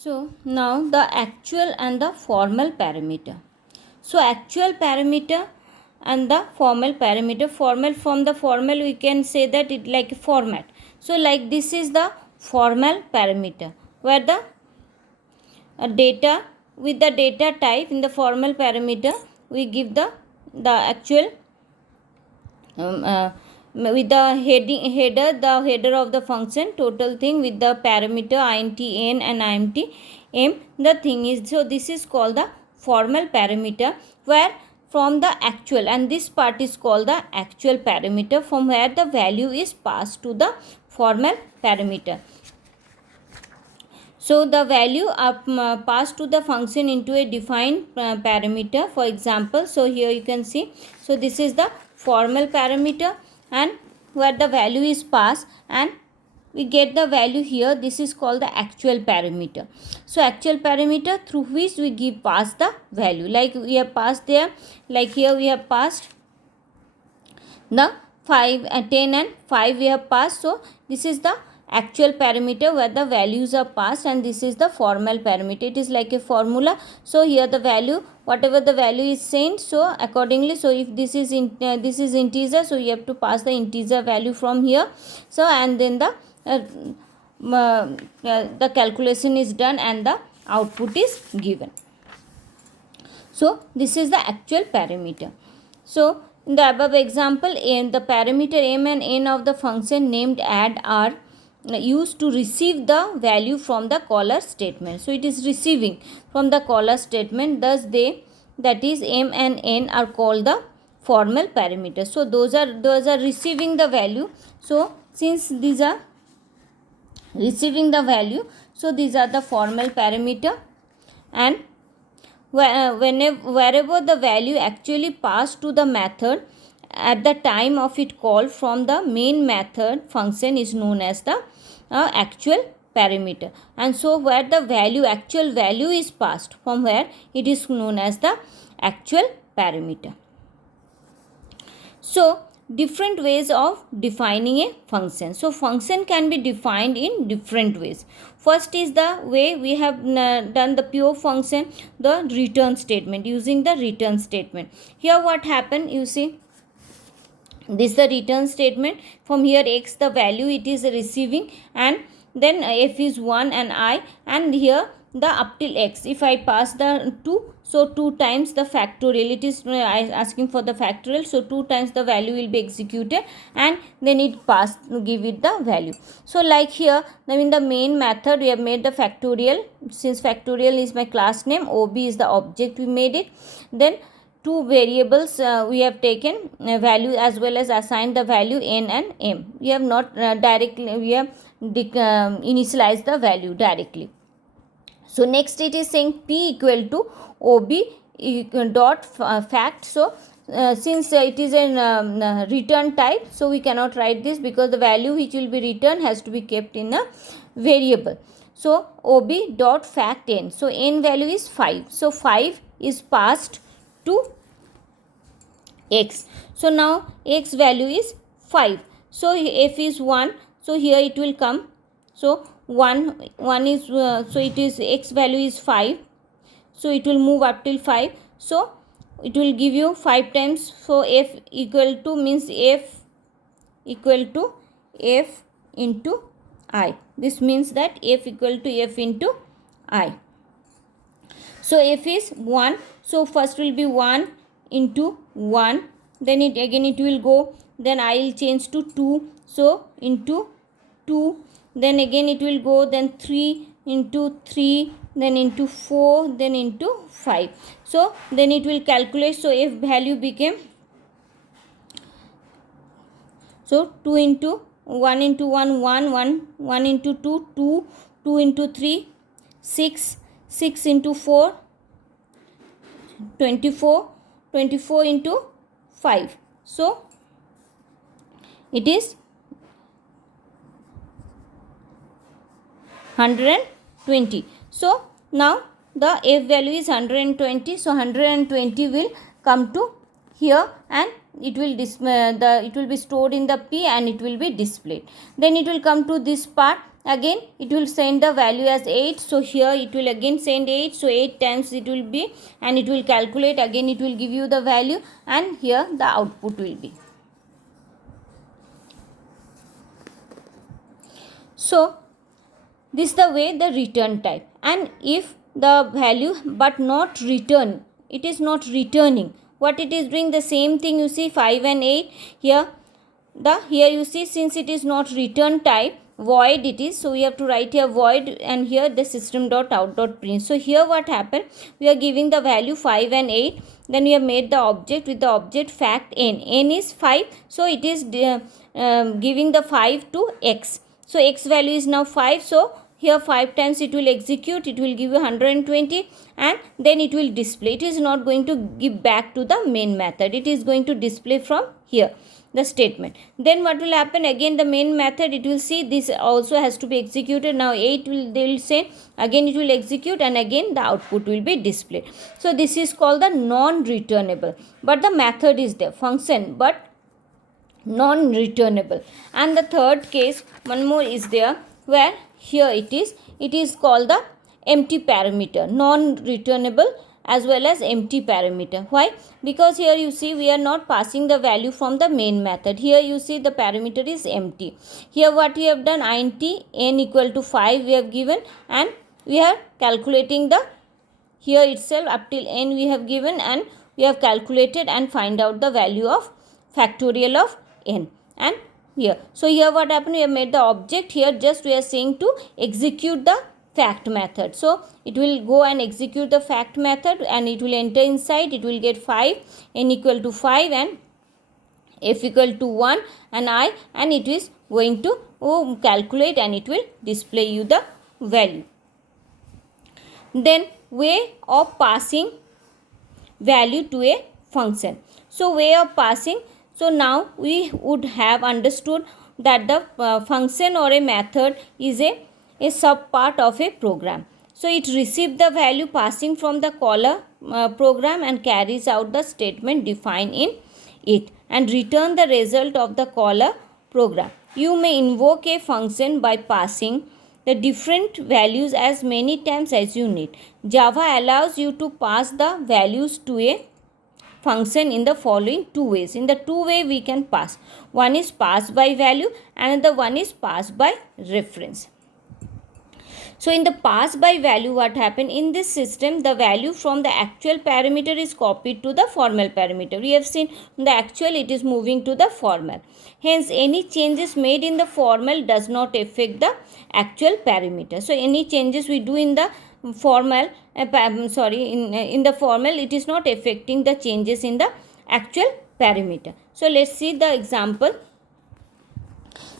So now the actual and the formal parameter. So actual parameter and the formal parameter. Formal, from the formal we can say that it like format. So like this is the formal parameter where the data, with the data type in the formal parameter we give the actual with the header of the function total thing with the parameter int n and int m the thing is. So this is called the formal parameter, where from the actual, and this part is called the actual parameter, from where the value is passed to the formal parameter. So the value are passed to the function into a defined parameter. For example, so here you can see, so this is the formal parameter, and where the value is passed and we get the value here. This is called the actual parameter. So actual parameter through which we give pass the value, like we have passed there, like here we have passed the 5 and 10 and 5 we have passed. So this is the actual parameter where the values are passed, and this is the formal parameter. It is like a formula. So here the value, whatever the value is sent, so accordingly, so if this is integer, so you have to pass the integer value from here. So and then the calculation is done and the output is given. So this is the actual parameter. So in the above example, the parameter m and n of the function named add are used to receive the value from the caller statement. So it is receiving from the caller statement, thus that is m and n are called the formal parameters. So those are receiving the value. So since these are receiving the value, so these are the formal parameter, and wherever the value actually passed to the method at the time of it call from the main method function is known as the actual parameter. And so where the actual value is passed from where, it is known as the actual parameter. So different ways of defining a function. So function can be defined in different ways. First is the way we have done the pure function, the return statement, using the return statement. Here what happened, you see, this is the return statement. From here x the value it is receiving, and then f is 1 and I, and here the up till x, if I pass the 2, so 2 times the factorial, it is asking for the factorial, so 2 times the value will be executed and then it give it the value. So like here, in the main method we have made the factorial, since factorial is my class name, ob is the object we made it. Then two variables we have taken value as well as assigned the value n and m. We have not directly, we have initialized the value directly. So next it is saying p equal to ob dot fact. So since it is a return type, so we cannot write this because the value which will be returned has to be kept in a variable. So ob dot fact n, so n value is 5, so 5 is passed to x. So now x value is 5, so f is 1, so here it will come, so 1 is so it is x value is 5, so it will move up till 5, so it will give you 5 times. So f equal to means f equal to f into I. This means that f equal to f into I. So f is 1, so first will be 1 into 1, then it again it will go, then I will change to 2, so into 2, then again it will go, then 3 into 3, then into 4, then into 5. So then it will calculate, so f value became, so 2 into 1 into 1 1 into 2 2, 2 into 3 6, 6 into 4 24, 24 into 5, so it is 120. So now the f value is 120, so 120 will come to here, and it will it will be stored in the p and it will be displayed. Then it will come to this part, again it will send the value as 8. So here it will again send 8. So 8 times it will be, and it will calculate, again it will give you the value, and here the output will be. So this is the way the return type. And if the value but not return, it is not returning, what it is doing, the same thing you see 5 and 8 here. Here you see, since it is not return type, void it is, so we have to write here void, and here the system dot out dot print. So here what happened, we are giving the value 5 and 8, then we have made the object with the object fact n is 5, so it is giving the 5 to x. So x value is now 5, so here 5 times it will execute, it will give you 120, and then it will display. It is not going to give back to the main method, it is going to display from here the statement. Then what will happen, again the main method, it will see this also has to be executed. Now 8 will, they will say, again it will execute, and again the output will be displayed. So this is called the non-returnable, but the method is there, function, but non-returnable. And the third case, one more is there, where here it is called the empty parameter, non-returnable as well as empty parameter. Why? Because here you see we are not passing the value from the main method. Here you see the parameter is empty. Here what we have done, int n equal to 5 we have given, and we are calculating the, here itself up till n we have given, and we have calculated and find out the value of factorial of n. And here, so here what happened, we have made the object, here just we are saying to execute the fact method. So it will go and execute the fact method, and it will enter inside, it will get 5, n equal to 5 and f equal to 1 and I, and it is going to calculate, and it will display you the value. Then way of passing value to a function. So way of passing, so now we would have understood that the function or a method is a sub part of a program. So it receives the value passing from the caller program and carries out the statement defined in it and return the result of the caller program. You may invoke a function by passing the different values as many times as you need. Java allows you to pass the values to a function in the following two ways. In the two way we can pass. One is pass by value, and the one is pass by reference. So in the pass by value, what happened in this system, the value from the actual parameter is copied to the formal parameter. We have seen the actual, it is moving to the formal. Hence any changes made in the formal does not affect the actual parameter. So any changes we do in the formal, in the formal, it is not affecting the changes in the actual parameter. So let's see the example.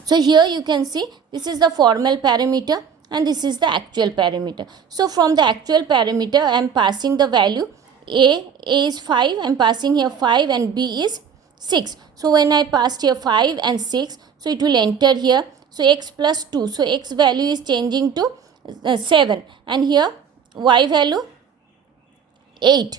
So here you can see this is the formal parameter and this is the actual parameter. So from the actual parameter I am passing the value A is 5, I am passing here 5, and B is 6. So when I passed here 5 and 6, so it will enter here. So x plus 2, so x value is changing to 7, and here y value 8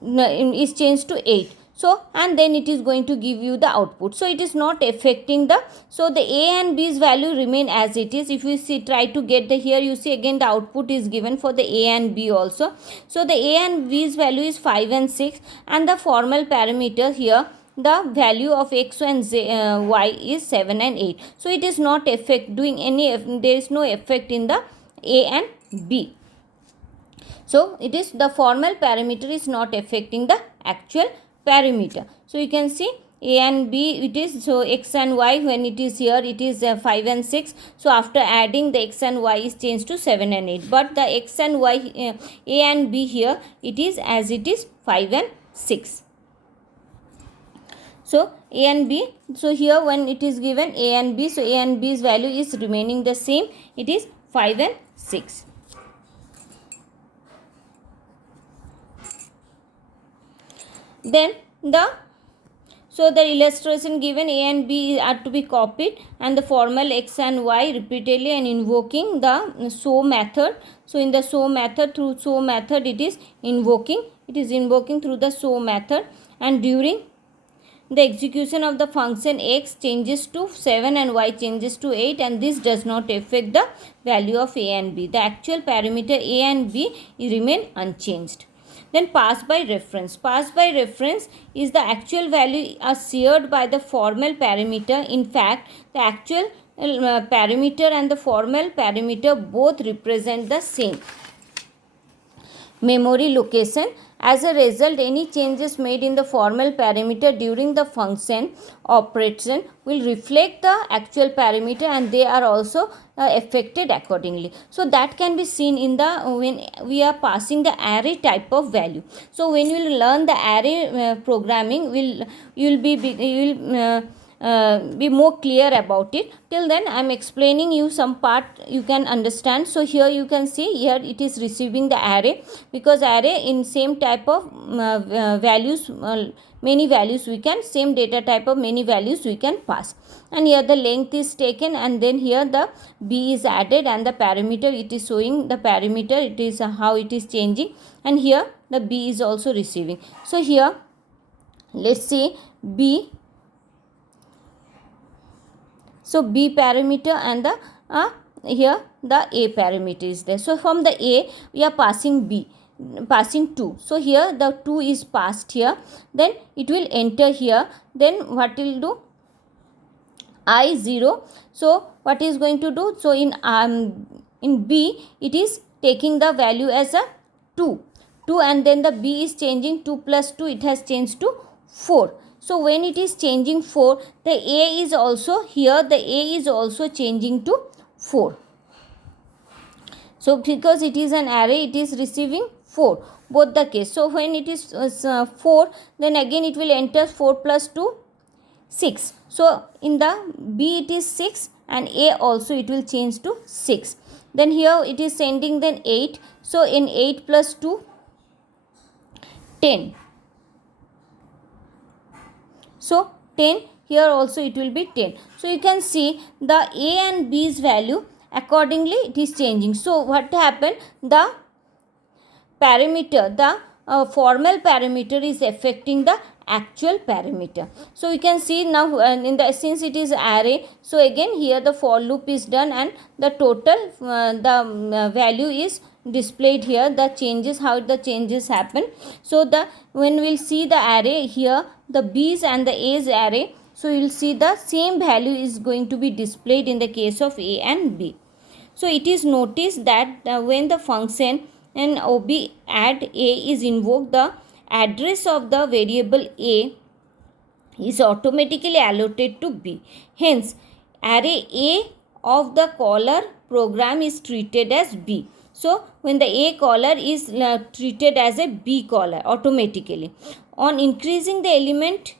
is changed to 8. So and then it is going to give you the output. So it is not affecting the, so the A and B's value remain as it is. If you see, try to get the, here you see again the output is given for the A and B also. So the A and B's value is 5 and 6, and the formal parameter here, the value of x and y is 7 and 8. So it is not doing any, there is no effect in the A and B. So it is, the formal parameter is not affecting the actual parameter. So you can see A and B it is, so x and y, when it is here it is 5 and 6. So after adding, the x and y is changed to 7 and 8. But the x and y, A and B here, it is as it is 5 and 6. So A and B, so here when it is given A and B, so A and B's value is remaining the same, it is 5 and 6. Then so the illustration given, A and B are to be copied, and the formal x and y repeatedly and invoking the show method. So in the show method, through show method it is invoking through the show method, and during the execution of the function x changes to 7 and y changes to 8, and this does not affect the value of a and b. The actual parameter a and b remain unchanged. Then pass by reference. Pass by reference is the actual value are shared by the formal parameter. In fact, the actual parameter and the formal parameter both represent the same memory location. As a result, any changes made in the formal parameter during the function operation will reflect the actual parameter, and they are also affected accordingly. So that can be seen in the when we are passing the array type of value. So when you will learn the array programming, you will be more clear about it. Till then I am explaining you some part you can understand. So here you can see, here it is receiving the array, because array in same type of values, many values we can, same data type of many values we can pass. And here the length is taken, and then here the b is added, and the parameter it is showing the parameter, it is how it is changing, and here the b is also receiving. So here let's see b. So b parameter and the here the a parameter is there. So from the a we are passing b, passing 2. So here the 2 is passed here, then it will enter here. Then what will do, I 0. So what is going to do, so in b it is taking the value as a 2, and then the b is changing 2 plus 2, it has changed to 4. So when it is changing 4, the a is also here, the a is also changing to 4. So because it is an array, it is receiving 4, both the case. So when it is 4, then again it will enter 4 plus 2, 6. So in the b it is 6, and a also it will change to 6. Then here it is sending then 8. So in 8 plus 2, 10. So 10, here also it will be 10. So you can see the a and b's value accordingly it is changing. So what happened, the parameter, the formal parameter is affecting the actual parameter. So you can see now in the, since it is array, so again here the for loop is done, and the total value is displayed here, the changes, how the changes happen. So the when we'll see the array here, the b's and the a's array, so you will see the same value is going to be displayed in the case of a and b. So it is noticed that when the function and ob add a is invoked, the address of the variable a is automatically allotted to b. Hence array a of the caller program is treated as b. So when the a caller is treated as a b caller automatically. On increasing the element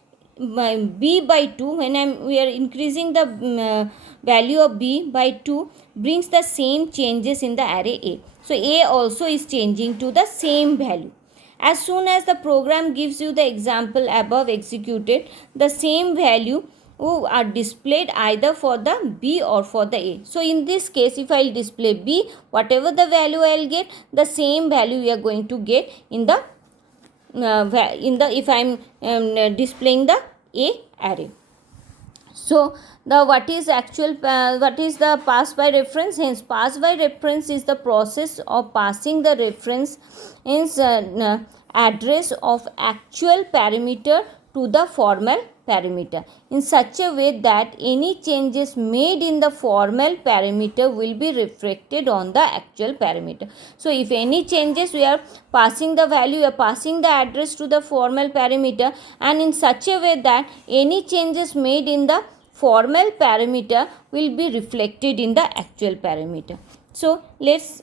b by 2, when we are increasing the value of b by 2, brings the same changes in the array a. So a also is changing to the same value. As soon as the program gives you the example above executed, the same value are displayed either for the b or for the a. So in this case, if I will display b, whatever the value I will get, the same value we are going to get in the if I am displaying the a array. So the what is the pass by reference? Hence pass by reference is the process of passing the reference address of actual parameter to the formal parameter in such a way that any changes made in the formal parameter will be reflected on the actual parameter. So if any changes, we are passing the value, we are passing the address to the formal parameter, and in such a way that any changes made in the formal parameter will be reflected in the actual parameter. So let's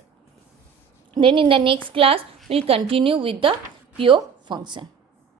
then in the next class we'll continue with the pure function.